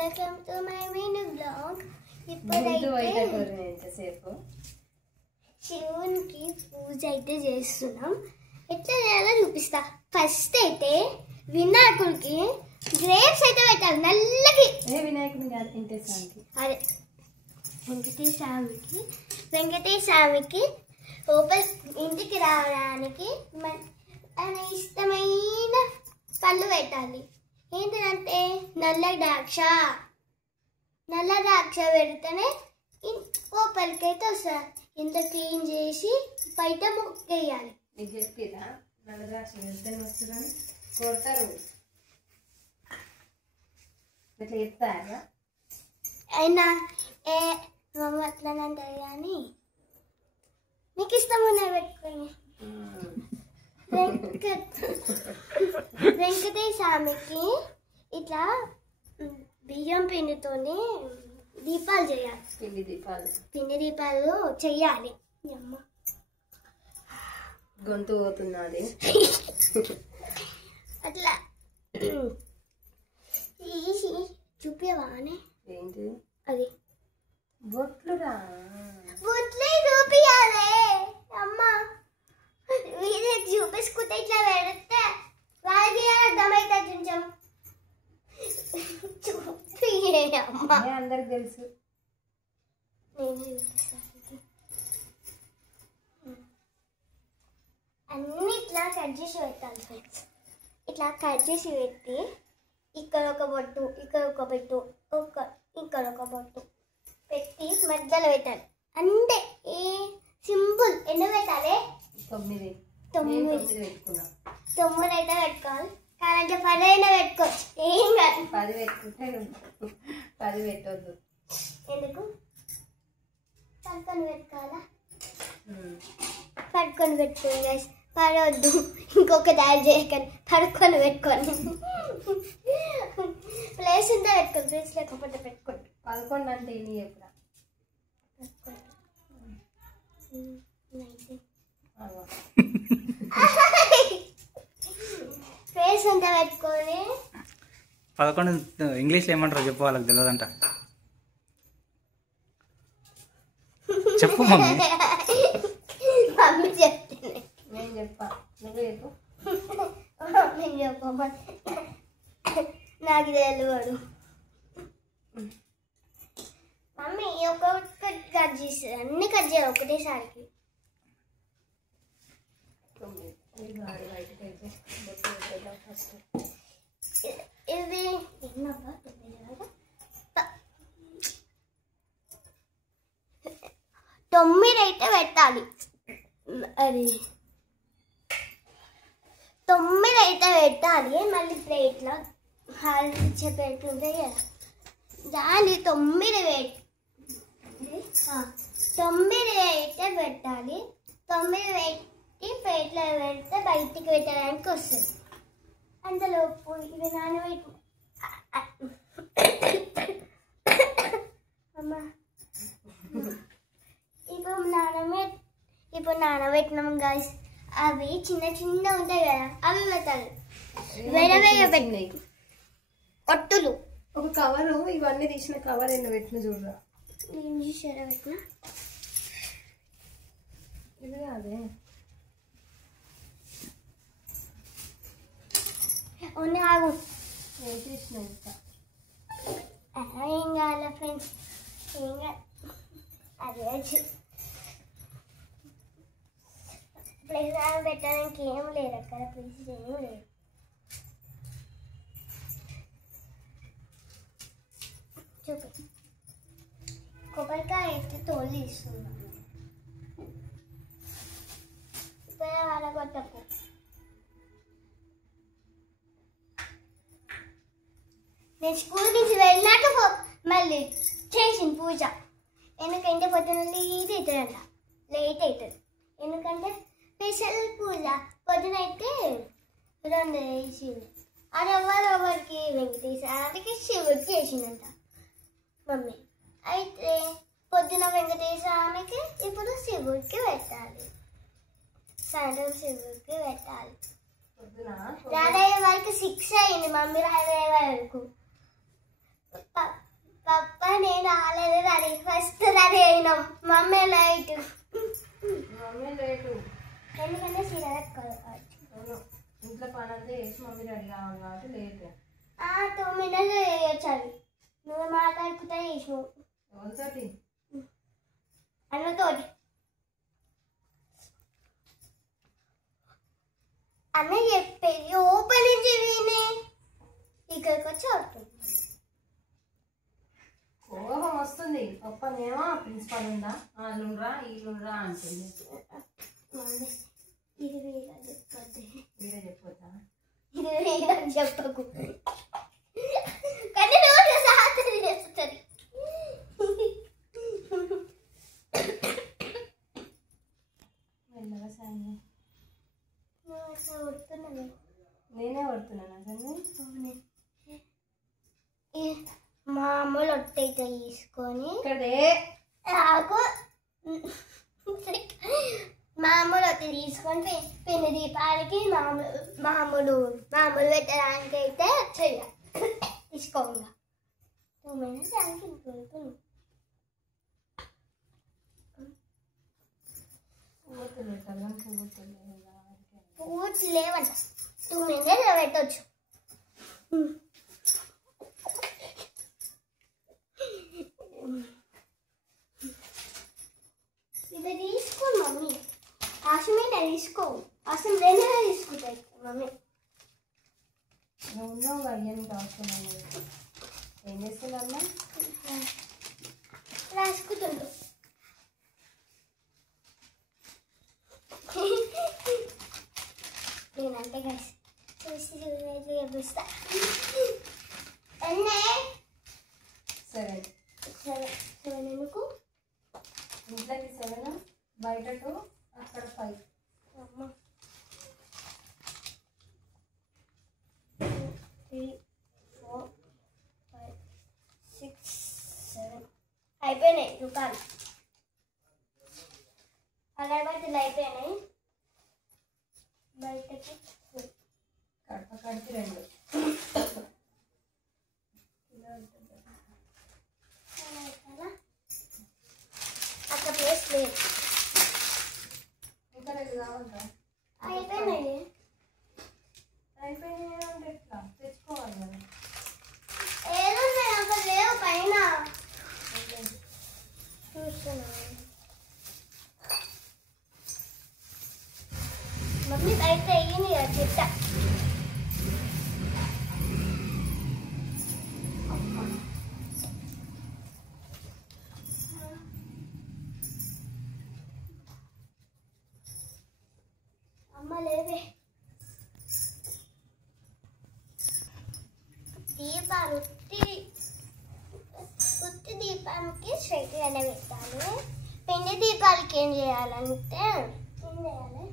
Welcome to my mini blog. ఇప్పుడైతే శివునికి పూజ అయితే చేస్తున్నాం. ఎట్లా చేయాలో చూపిస్తా. ఫస్ట్ అయితే వినాయకుడికి గ్రేప్స్ అయితే పెట్టాలి నల్లకి. అదే వెంకటేశ్వర స్వామికి లోపల ఇంటికి రావడానికి ఆయన ఇష్టమైన పళ్ళు పెట్టాలి. ఏంటంటే నల్ల ద్రాక్ష పెడితేనే లోపలికి అయితే వస్తారు. ఇంత క్లీన్ చేసి బయట మొక్కేయాలి. నల్ల ద్రాక్ష వెళ్తే వస్తుందని కొడతారు. ఇట్లా చెప్తారా అయినా అట్లనంటారు కానీ మీకు ఇష్టమన్నా పెట్టుకొని వెంకటేశ్వర స్వామికి ఇట్లా బియ్యం పిండితోని దీపాలు చేయాలి. పిండి దీపాలు చెయ్యాలి. అమ్మ గొంతు పోతున్నది. అట్లా తీసి చూపించవానే. ఏంటి అది బొట్లురా? బొట్లే చూపించాలి అమ్మ. మీరు చూపించుకుంటే ఇట్లా పెడితే వాళ్ళకి అర్థమవుతుంది. కొంచెం చూపించమ్మా. అందరికి తెలుసు. అన్ని ఇట్లా కట్ చేసి పెట్టాలి ఫ్రెండ్స్. ఇట్లా కట్ చేసి పెట్టి ఇక్కడ ఒక బొట్టు, ఇక్కడ ఒక బొట్టు, ఇక్కడ ఒక బొట్టు పెట్టి మధ్యలో పెట్టాలి. అంటే ఏ సింపుల్. ఎన్ని పెట్టాలి? 9 అయితే పెట్టుకోవాలి. కాదంటే 10 అయినా పెట్టుకోవచ్చు. ఏం కాదు. 10 పెట్టుకుంటే 10 పెట్టొద్దు. ఎందుకు? పడుకొని పెట్టుకోవాలా? పడుకొని పెట్టుకోండి గైస్. పడవద్దు. ఇంకొక దారి చేయకండి. పడుకొని పెట్టుకోండి. ప్లేస్ ఉంటే పెట్టుకోండి. ప్లేస్ లేకపోతే పెట్టుకోండి. 11 అంటే ఇని ఎప్పుడు ప్లేస్ ఉంటే పెట్టుకొని 11 ఇంగ్లీష్లో ఏమంటారో చెప్పు. వాళ్ళకి తెలియదంట. చెప్పు మమ్మీ. మమ్మీ చెప్తాను. నేను చెప్పా. నువ్వు చెప్పు. నేను చెప్పమ్మా. నాకు తెలియదు. మమ్మీ ఒక్కొక్కటి కట్ చేస్తుంది. అన్ని కట్ చేయాలి ఒకటేసారికి. ఇది 9 అయితే పెట్టాలి. అది 9 అయితే పెట్టాలి. మళ్ళీ ప్లేట్లో హాలిచ్చే ప్లేట్లు ఉంటాయి కదా, దాన్ని 9 అయితే పెట్టాలి. 9 పెట్టి ప్లేట్లో పెడితే బయటికి పెట్టడానికి వస్తుంది. అంతలోపు ఇవి నానబెట్టి అమ్మా ఇప్పుడు నానబెట్టినాం గాయస్. అవి చిన్న చిన్న ఉంటాయి కదా, అవి పెట్టాలి. వేరే పెట్టి ఒట్టులు ఒక కవరు. ఇవన్నీ తీసిన కవర్ ఎన్న పెట్టిన చూడరా. ఏం చూసారా పెట్టిన? ఇది కాదే. ఆగు. ఏం చేసిన ఇంకా ఏం కావాలా ఫ్రెండ్స్? ఏం కాదు. అదే ప్లేస్ పెట్టడానికి ఏం లేదు అక్కడ. ప్లేస్ ఏం లేదు. చూపి. కొబ్బరికాయ అయితే తోలు తీస్తున్నాం. ఇప్పుడు అలగొట్టకు. నేను స్కూల్ నుంచి వెళ్ళినాక మళ్ళీ చేసింది పూజ. ఎందుకంటే పొద్దున్న లేట్ అవుతుంది. ఎందుకంటే స్పెషల్ పూజ పొద్దున అయితే 2 వేసింది. అది ఎవరికి వెంకటేశ్వరకి శివుడికి చేసిందంట మమ్మీ. అయితే పొద్దున వెంకటేశ్వరకి, ఇప్పుడు శివుడికి పెట్టాలి. సాయంత్రం శివుడికి పెట్టాలి. రాధయ్య వరకు 6 అయింది. మమ్మీ రాధయ్య వరకు పప్ప నేను ఆల్రెడీ రెడీ ఫస్ట్ రెడీ అయినాం. మమ్మీ లైట్ మమ్మీ లేటు ఎందుకంటే చీర కట్టుకోవాలి. ఇంట్లో పని అంతా చేసి మమ్మీ రెడీ కావాలి కాబట్టి లేటు. 2 minutes చేయొచ్చు అవి. నువ్వు మాట్లాడుకుంటా చేసినావు ఎవరితోటి అన్నతోటి. అన్న చెప్పేది ఓపెన్ నుంచి విని ఇక్కడికి వచ్చి అవుతుంది. కోపం వస్తుంది. పప్పనేమో ప్రిన్సిపల్ ఉందా వాళ్ళుండ్రా వీళ్ళుండ్రా అంటుంది. ఇది వేరే చెప్పద్దు. వీడే చెప్పొద్దా? ఇది వేరే చెప్పకు. కానీ రోజు సాధన చేస్తుంది. మెల్లగా సాయం. కొడుతున్నాను నేనే పడుతున్నాను అసలు. మా అమ్మలు ఒట్టయితే తీసుకొని ఇక్కడే నాకు మామూలు ఒట్టి తీసుకొని పెళ్లి దీపాలకి మామూలు పెట్టడానికి అయితే చెయ్యాలి. తీసుకోంగా 2 minutes దానికి ఇంకొడుతున్నాను. పూర్తి లేవంట. 2 minutes పెట్టవచ్చు. ఇది తీసుకో మమ్మీ. ఆశమైన తీసుకో. అసలు రెండే తీసుకుంటాయి మమ్మీ. ఉన్నావు అయ్యని కాస్తున్నాను. ఏం చేస్తుందమ్మా? రాసుకుంటుండు. నేనంటే కలిసి చూసి చూపిస్తా. ఎన్నే 7 7 ఎందుకు? ఇంట్లోకి 7 బయట 2 అక్కడ 5. అమ్మ 3 4 5 6 7 అయిపోయినాయి దుకాణం. అగరబత్తులు అయిపోయినాయి. బయటకి కడప కడికి 2. అక్కడ ప్లేస్ లేదు. ఇంకా 2 కావాలా? అయిపోయినాయి. అయిపోయినాయి అంటే ఎట్లా తెచ్చుకోవాలి కదా. ఏదో అక్కడ లేవు పైన చూస్తున్నాను. మమ్మీ బయట అయ్యింది కదా చెట్ట. అమ్మ లేదే. దీపాలు ఉత్తి దీపానికి స్ట్రైట్ గానే పెట్టాలి. పెండి దీపాలకి ఏం చేయాలంటే ఏం చేయాలి?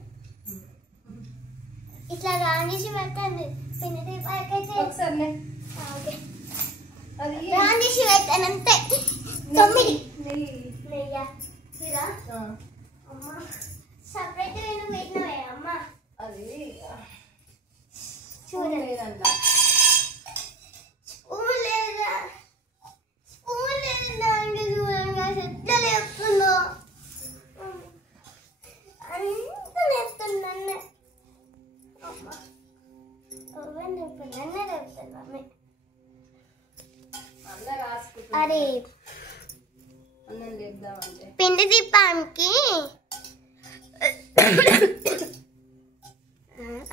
ఇట్లా రాండిసి పెట్టండి. పెండి దీపాలకి అయితే ఒకసారిలే ఓకే అది రాండిసి పెట్టానంతే. 9 నెయ్య ఇరా అమ్మ సపరేట్ నేను పెట్టినవే అమ్మ. అది చూడండి లేదంట. స్పూన్ లేదా అంటే చూడండి ఎట్లా లేపుతుందో. అంత లేపుతుందన్నే అమ్మ. నన్నే లేపుతుంది మమ్మీ. అన్న రాసుకుంటా. అరే అన్నం లేపుదామంటే పిండి దీపానికి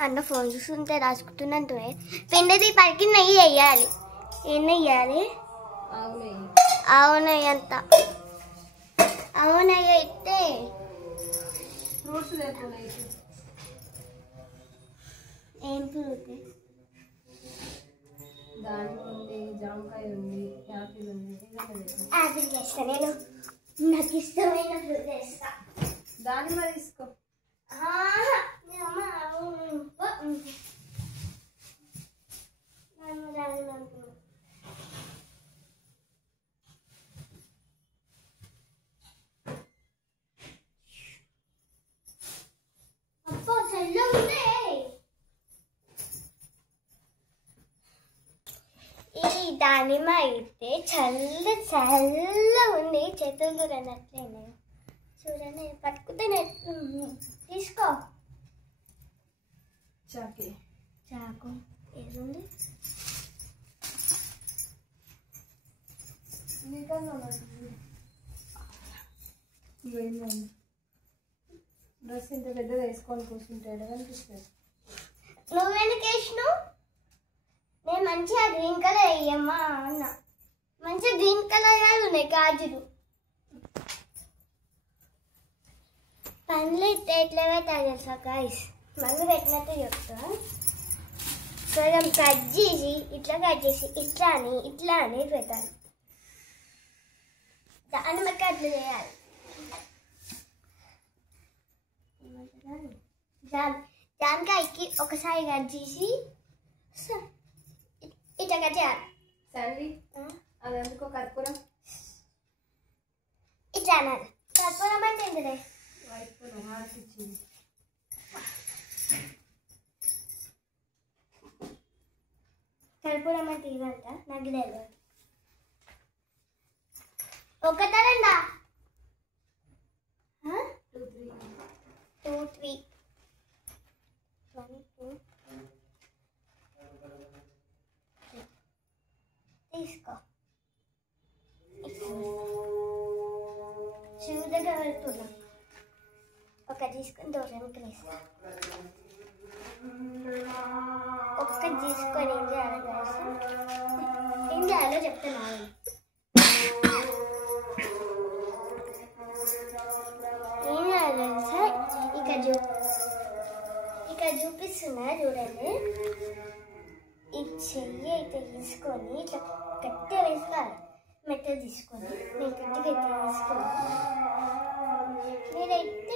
అన్న ఫోన్ చూస్తుంటే రాసుకుంటున్నట్టు. పిండి దీపానికి నెయ్యి వేయాలి. ఏం నెయ్యి వేయాలి? ఆవు నెయ్యి అంత. ఆవు నెయ్యి అయితే ఫ్రూట్స్ లేకపోతే ఏం ఫ్రూట్? దానిమ్మ ఉంది, జామకాయ ఉంది, యాపిల్ ఉంది. యాపిల్ చేస్తా నేను. నాకు ఇష్టమైన ఫ్రూట్ చేస్తా. దానిమ్మ తీసుకో. అప్పో చల్లగా ఉంది. ఈ దానిమ్మ అయితే చల్ల ఉంది. చేతులు చూడనట్లేనే చూడండి, పట్టుకుంటే తీసుకో. చాకు ఏముంది? డ్రెస్ ఇంత పెద్దగా వేసుకొని కూర్చుంటాడు అనిపిస్తుంది. నువ్వెందుకు వేసినావు? నేను మంచిగా గ్రీన్ కలర్ వేయమ్మా అన్న. మంచిగా గ్రీన్ కలర్ కాదు ఉన్నాయి గాజులు. పండ్లు ఎట్లా పెట్టాలి తెలుసా గాయస్? మందు పెట్టినట్టు చెప్తా. సగం కట్ చేసి ఇట్లా ఇట్లా అని పెట్టాలి. దాని మక్క అట్లా చేయాలి. జామకాయకి ఒకసారి కట్ చేసి ఇట్లా కట్ చేయాలి. శాండీ అది ఎందుకో కర్పూరం ఇట్లా అన్నారు. కర్పూరం అంటే ఏంటిదే? వైట్ కలర్ ఆడిపించింది. కర్పూరం అంటే ఇదంట నాకు తెలియదు. ఒకటరండా 2 3 1 2 తీసుకో. చెవు దగ్గర వెళ్తున్నా. ఒక తీసుకొని దూరానికి వేస్తా. ఒక్కటి తీసుకొని ఏం చేయాలో తెలుసు? ఏం చేయాలో చెప్తున్నాను. ఏం చేయాలో తెలుసా? ఇక్కడ చూపిస్తున్నా చూడండి. ఈ చెయ్యి అయితే తీసుకొని ఇట్లా గట్టిగా వేసుకోవాలి. మెత్తలు తీసుకొని నేను గట్టిగా తీసుకోవాలి. మీరైతే